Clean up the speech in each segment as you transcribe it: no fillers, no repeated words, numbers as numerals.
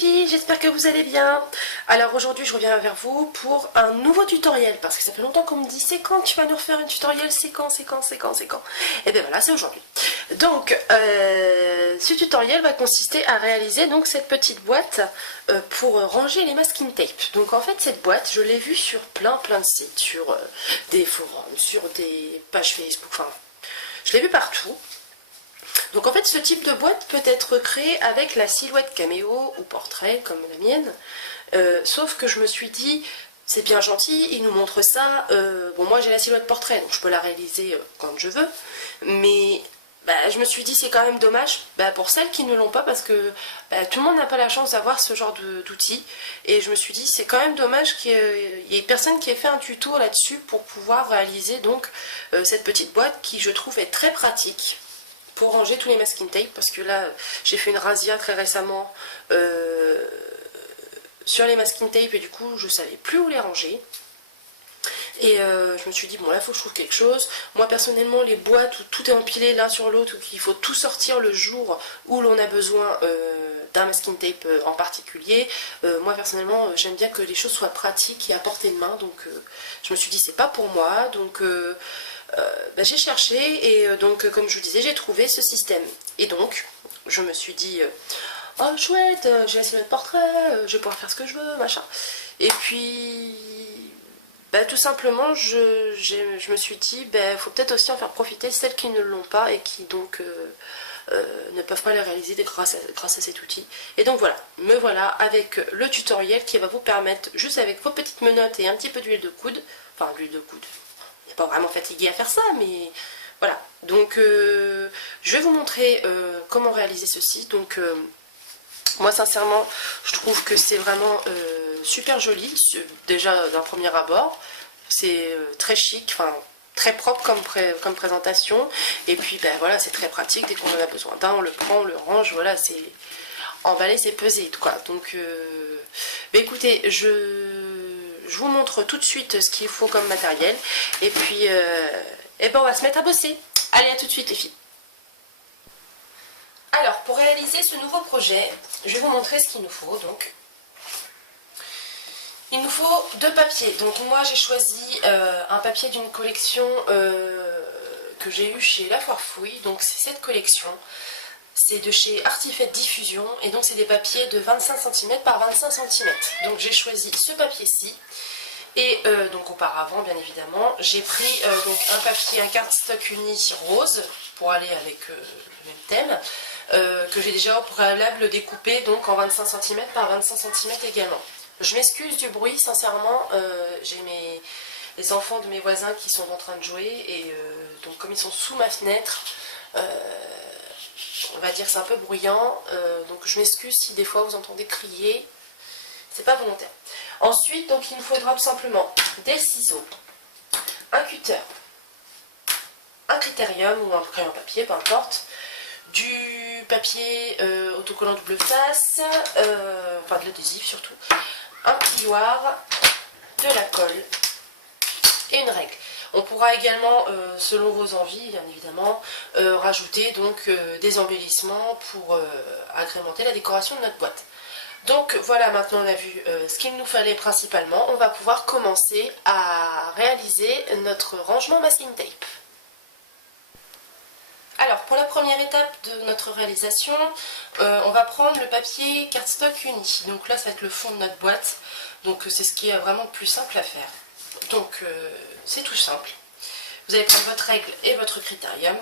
filles, j'espère que vous allez bien. Alors aujourd'hui je reviens vers vous pour un nouveau tutoriel parce que ça fait longtemps qu'on me dit c'est quand tu vas nous refaire un tutoriel, c'est quand. Et bien voilà, c'est aujourd'hui. Donc ce tutoriel va consister à réaliser donc cette petite boîte pour ranger les masking tape. Donc en fait cette boîte je l'ai vue sur plein de sites, sur des forums, sur des pages Facebook, enfin je l'ai vue partout. Donc en fait ce type de boîte peut être créé avec la silhouette caméo ou portrait comme la mienne, sauf que je me suis dit c'est bien gentil, il nous montre ça, bon moi j'ai la silhouette portrait donc je peux la réaliser quand je veux, mais je me suis dit c'est quand même dommage pour celles qui ne l'ont pas parce que tout le monde n'a pas la chance d'avoir ce genre d'outils, et je me suis dit c'est quand même dommage qu'il y ait personne qui ait fait un tuto là-dessus pour pouvoir réaliser donc cette petite boîte qui je trouve est très pratique pour ranger tous les masking tape, parce que là j'ai fait une razzia très récemment sur les masking tape et du coup je savais plus où les ranger, et je me suis dit bon là il faut que je trouve quelque chose. Moi personnellement les boîtes où tout est empilé l'un sur l'autre, où il faut tout sortir le jour où l'on a besoin d'un masking tape en particulier, moi personnellement j'aime bien que les choses soient pratiques et à portée de main, donc je me suis dit c'est pas pour moi, donc j'ai cherché et donc comme je vous disais j'ai trouvé ce système, et donc je me suis dit oh chouette, j'ai la silhouette portrait, je vais pouvoir faire ce que je veux, machin, et puis tout simplement je me suis dit faut peut-être aussi en faire profiter celles qui ne l'ont pas et qui donc ne peuvent pas les réaliser grâce à cet outil. Et donc voilà, me voilà avec le tutoriel qui va vous permettre, juste avec vos petites menottes et un petit peu d'huile de coude, enfin l'huile de coude, pas vraiment fatiguée à faire ça, mais voilà. Donc je vais vous montrer comment réaliser ceci. Donc moi sincèrement je trouve que c'est vraiment super joli, déjà d'un premier abord, c'est très chic, enfin très propre comme présentation, et puis voilà, c'est très pratique, dès qu'on en a besoin d'un on le prend, on le range, voilà, c'est emballé, c'est pesé quoi. Donc écoutez, je vous montre tout de suite ce qu'il faut comme matériel, et puis on va se mettre à bosser. Allez, à tout de suite les filles. Alors pour réaliser ce nouveau projet, je vais vous montrer ce qu'il nous faut. Donc il nous faut deux papiers. Donc moi j'ai choisi un papier d'une collection que j'ai eu chez La Foire Fouille. Donc c'est cette collection, c'est de chez Artifet Diffusion, et donc c'est des papiers de 25 cm par 25 cm. Donc j'ai choisi ce papier-ci. Et donc auparavant bien évidemment j'ai pris donc un papier, un cardstock uni rose pour aller avec le même thème, que j'ai déjà au préalable découpé donc en 25 cm par 25 cm également. Je m'excuse du bruit, sincèrement, j'ai les enfants de mes voisins qui sont en train de jouer, et donc comme ils sont sous ma fenêtre, on va dire que c'est un peu bruyant, donc je m'excuse si des fois vous entendez crier, c'est pas volontaire. Ensuite, donc il nous faudra tout simplement des ciseaux, un cutter, un critérium ou un crayon papier, peu importe, du papier autocollant double face, enfin de l'adhésif surtout, un plioir, de la colle et une règle. On pourra également, selon vos envies bien évidemment, rajouter donc des embellissements pour agrémenter la décoration de notre boîte. Donc voilà, maintenant on a vu ce qu'il nous fallait principalement, on va pouvoir commencer à réaliser notre rangement masking tape. Alors pour la première étape de notre réalisation, on va prendre le papier cardstock uni. Donc là ça va être le fond de notre boîte, donc c'est ce qui est vraiment le plus simple à faire. Donc c'est tout simple, vous allez prendre votre règle et votre critérium,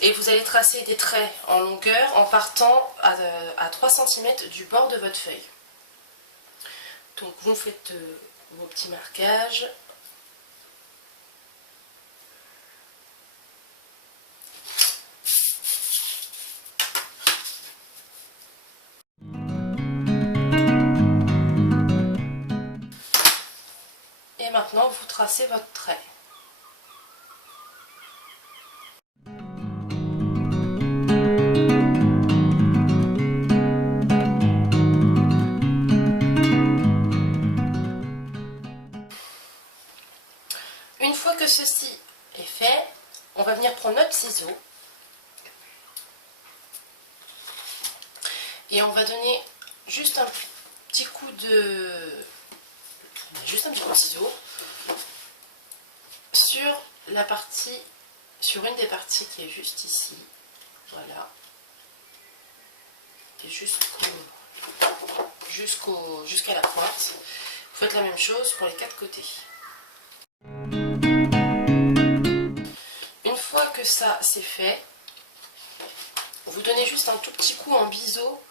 et vous allez tracer des traits en longueur en partant à 3 cm du bord de votre feuille. Donc vous faites vos petits marquages. Et maintenant vous tracez votre trait. Une fois que ceci est fait, on va venir prendre notre ciseau et on va donner juste un petit coup de ciseau sur la partie, sur une des parties qui est juste ici, voilà, et jusqu'à la pointe. Vous faites la même chose pour les 4 côtés. Une fois que ça c'est fait, vous donnez juste un tout petit coup en biseau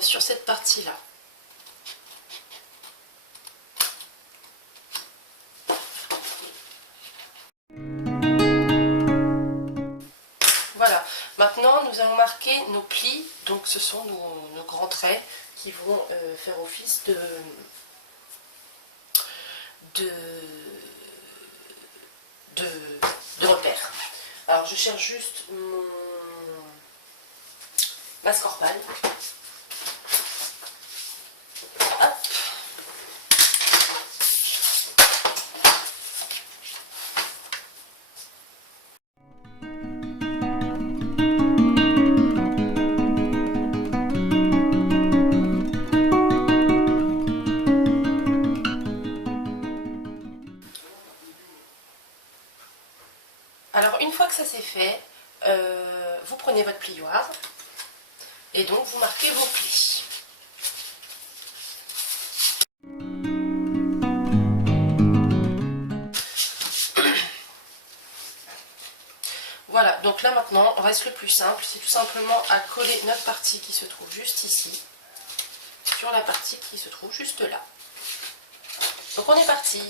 sur cette partie là. Voilà, maintenant nous allons marquer nos plis, donc ce sont nos grands traits qui vont faire office de repère. Alors je cherche juste ma scorpale. Hop. Alors une fois que ça c'est fait, vous prenez votre plioir et donc vous marquez vos plis. Voilà, donc là maintenant reste le plus simple, c'est tout simplement à coller notre partie qui se trouve juste ici sur la partie qui se trouve juste là. Donc on est parti.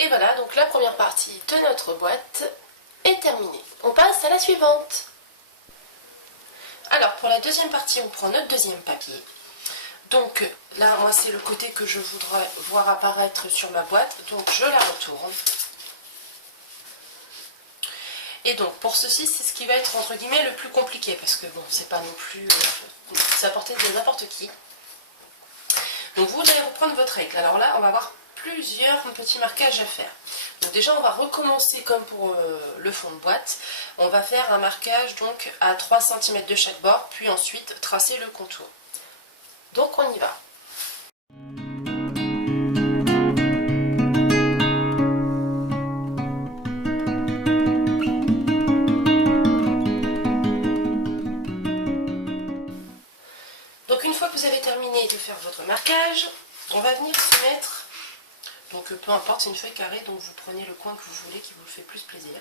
Et voilà, donc la première partie de notre boîte est terminée. On passe à la suivante. Alors pour la deuxième partie, on prend notre deuxième papier. Donc là, moi c'est le côté que je voudrais voir apparaître sur ma boîte, donc je la retourne. Et donc pour ceci, c'est ce qui va être entre guillemets le plus compliqué, parce que bon, c'est pas non plus c'est à portée de n'importe qui. Donc vous allez reprendre votre règle. Alors là, on va avoir plusieurs petits marquages à faire. Donc déjà, on va recommencer comme pour le fond de boîte. On va faire un marquage donc à 3 cm de chaque bord, puis ensuite tracer le contour. Donc on y va. Donc une fois que vous avez terminé de faire votre marquage, on va venir se mettre, donc peu importe, c'est une feuille carrée, donc vous prenez le coin que vous voulez qui vous fait plus plaisir.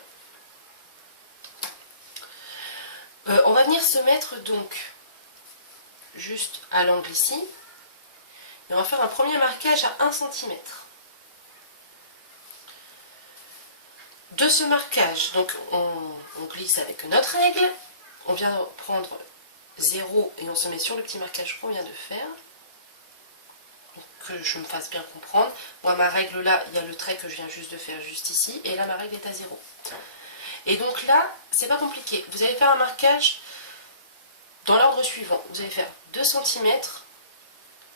On va venir se mettre donc juste à l'angle ici, et on va faire un premier marquage à 1 cm. De ce marquage, donc on glisse avec notre règle, on vient prendre 0 et on se met sur le petit marquage qu'on vient de faire. Que je me fasse bien comprendre. Moi, ma règle là, il y a le trait que je viens juste de faire juste ici, et là ma règle est à 0. Et donc là, c'est pas compliqué. Vous allez faire un marquage dans l'ordre suivant. Vous allez faire 2 cm,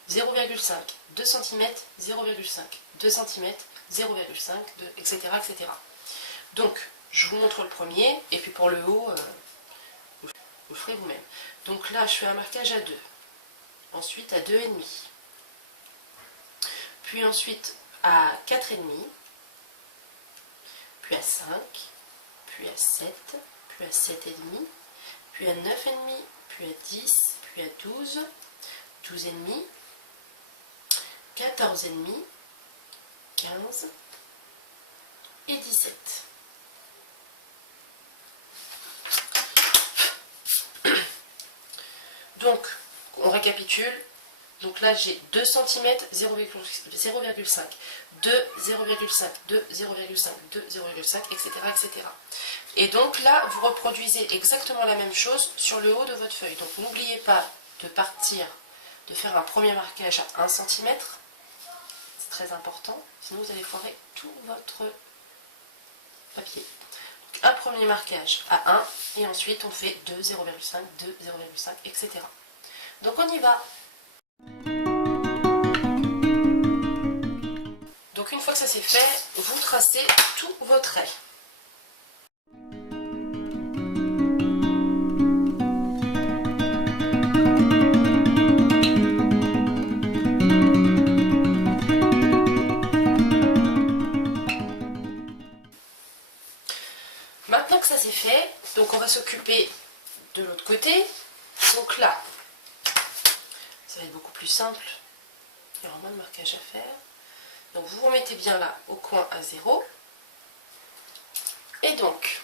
0,5, 2 cm, 0,5, 2 cm, 0,5, etc., etc. Donc, je vous montre le premier, et puis pour le haut, vous le ferez vous-même. Donc là, je fais un marquage à 2, ensuite à 2,5. Puis ensuite à 4,5, puis à 5, puis à 7, puis à 7,5, puis à 9,5, puis à 10, puis à 12, 12,5, 14,5, 15 et 17. Donc, on récapitule. Donc là, j'ai 2 cm, 0,5, 2, 0,5, 2, 0,5, 2, 0,5, etc., etc. Et donc là, vous reproduisez exactement la même chose sur le haut de votre feuille. Donc n'oubliez pas de partir, de faire un premier marquage à 1 cm. C'est très important, sinon vous allez foirer tout votre papier. un premier marquage à 1 et ensuite on fait 2, 0,5, 2, 0,5, etc. Donc on y va. Donc une fois que ça c'est fait, vous tracez tous vos traits. Maintenant que ça c'est fait, donc on va s'occuper de l'autre côté. Donc là, ça va être beaucoup plus simple. Il y aura moins de marquage à faire. Donc vous remettez bien là au coin à 0. Et donc,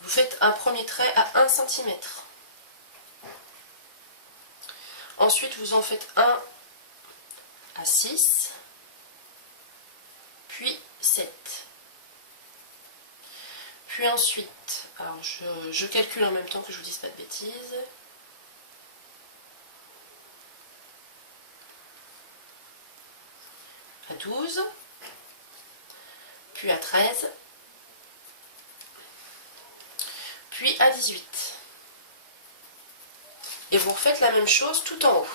vous faites un premier trait à 1 cm. Ensuite, vous en faites un à 6. Puis 7. Puis ensuite, alors je calcule en même temps que je vous dise pas de bêtises. À 12. Puis à 13. Puis à 18. Et vous refaites la même chose tout en haut.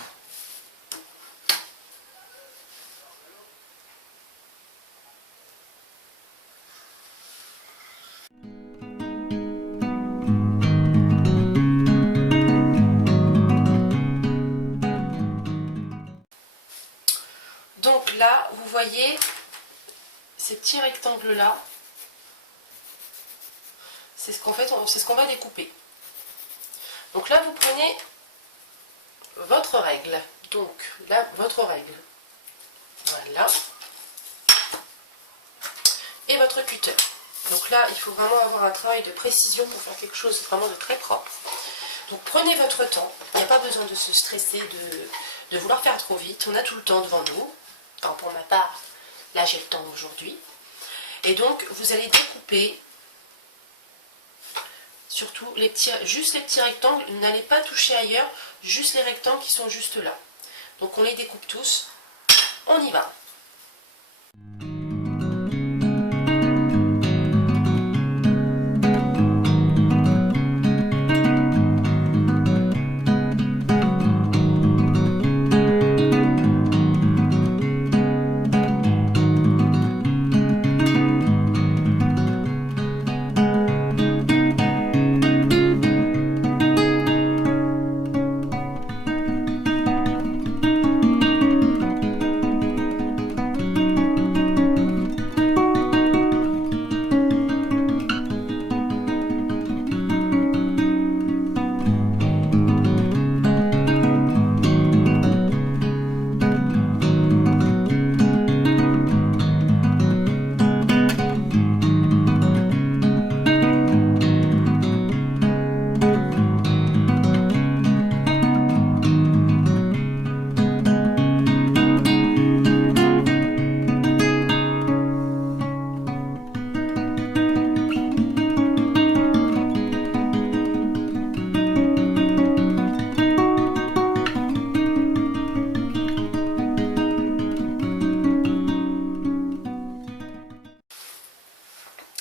Donc là, vous voyez ces petits rectangles là, c'est ce qu'on va découper. Donc là, vous prenez votre règle. Donc là, votre règle. Voilà. Et votre cutter. Donc là, il faut vraiment avoir un travail de précision pour faire quelque chose vraiment de très propre. Donc prenez votre temps. Il n'y a pas besoin de se stresser, de vouloir faire trop vite. On a tout le temps devant nous. Enfin, pour ma part, là j'ai le temps aujourd'hui. Et donc, vous allez découper surtout juste les petits rectangles. N'allez pas toucher ailleurs, juste les rectangles qui sont juste là. Donc on les découpe tous. On y va.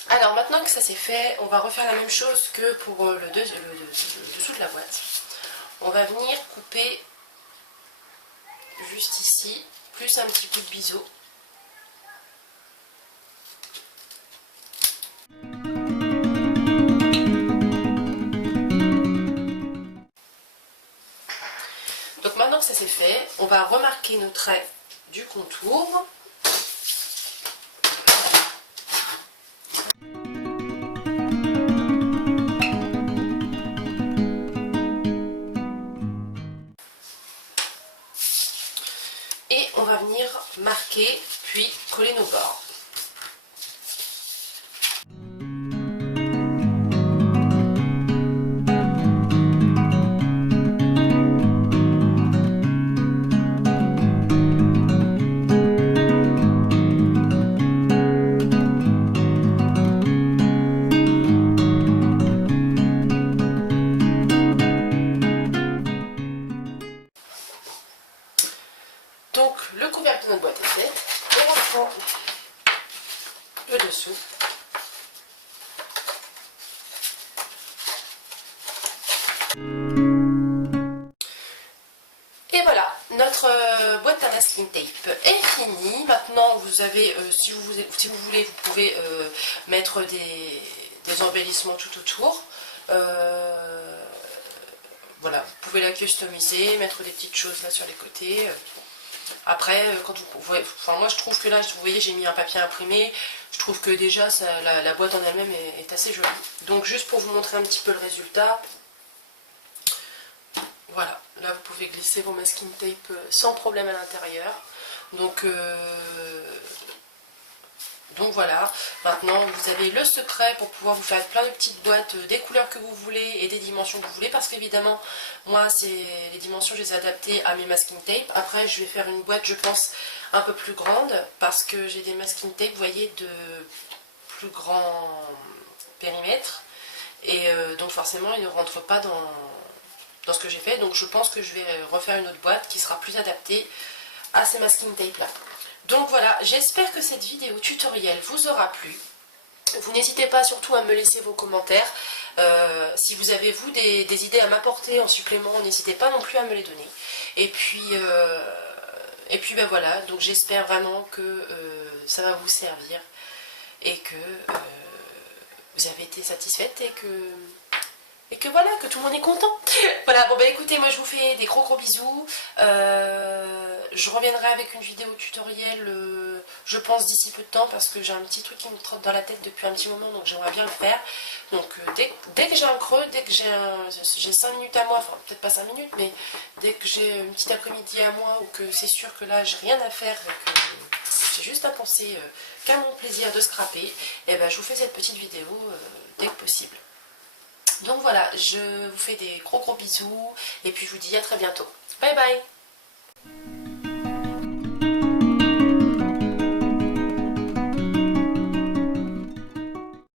Alors maintenant que ça c'est fait, on va refaire la même chose que pour le dessous de la boîte. On va venir couper juste ici, plus un petit coup de biseau. Donc maintenant que ça c'est fait, on va remarquer nos traits du contour. Et on va venir marquer, puis coller nos bords. Donc le couvercle de notre boîte est fait, on reprend le dessous vous avez, si vous voulez, vous pouvez mettre des embellissements tout autour. Voilà, vous pouvez la customiser, mettre des petites choses là sur les côtés. Après, quand vous voyez, enfin moi je trouve que là, vous voyez, j'ai mis un papier imprimé. Je trouve que déjà la boîte en elle-même est assez jolie. Donc juste pour vous montrer un petit peu le résultat. Voilà, là vous pouvez glisser vos masking tape sans problème à l'intérieur. Donc voilà, maintenant vous avez le secret pour pouvoir vous faire plein de petites boîtes des couleurs que vous voulez et des dimensions que vous voulez, parce qu'évidemment moi les dimensions je les ai adaptées à mes masking tape. Après je vais faire une boîte, je pense, un peu plus grande parce que j'ai des masking tape, vous voyez, de plus grand périmètre et donc forcément ils ne rentrent pas dans ce que j'ai fait. Donc je pense que je vais refaire une autre boîte qui sera plus adaptée à ces masking tape là. Donc voilà, j'espère que cette vidéo tutoriel vous aura plu. Vous n'hésitez pas surtout à me laisser vos commentaires. Si vous avez vous des idées à m'apporter en supplément, n'hésitez pas non plus à me les donner. Et puis ben voilà, donc j'espère vraiment que ça va vous servir et que vous avez été satisfaite et que voilà, que tout le monde est content. Voilà, bon bah écoutez, moi je vous fais des gros bisous. Je reviendrai avec une vidéo tutoriel, je pense d'ici peu de temps, parce que j'ai un petit truc qui me trotte dans la tête depuis un petit moment, donc j'aimerais bien le faire. Donc dès que j'ai un creux, dès que j'ai 5 minutes à moi, enfin peut-être pas 5 minutes, mais dès que j'ai une petite après-midi à moi, ou que c'est sûr que là j'ai rien à faire, et que j'ai juste à penser qu'à mon plaisir de scraper, et ben je vous fais cette petite vidéo dès que possible. Donc voilà, je vous fais des gros bisous et puis je vous dis à très bientôt. Bye bye!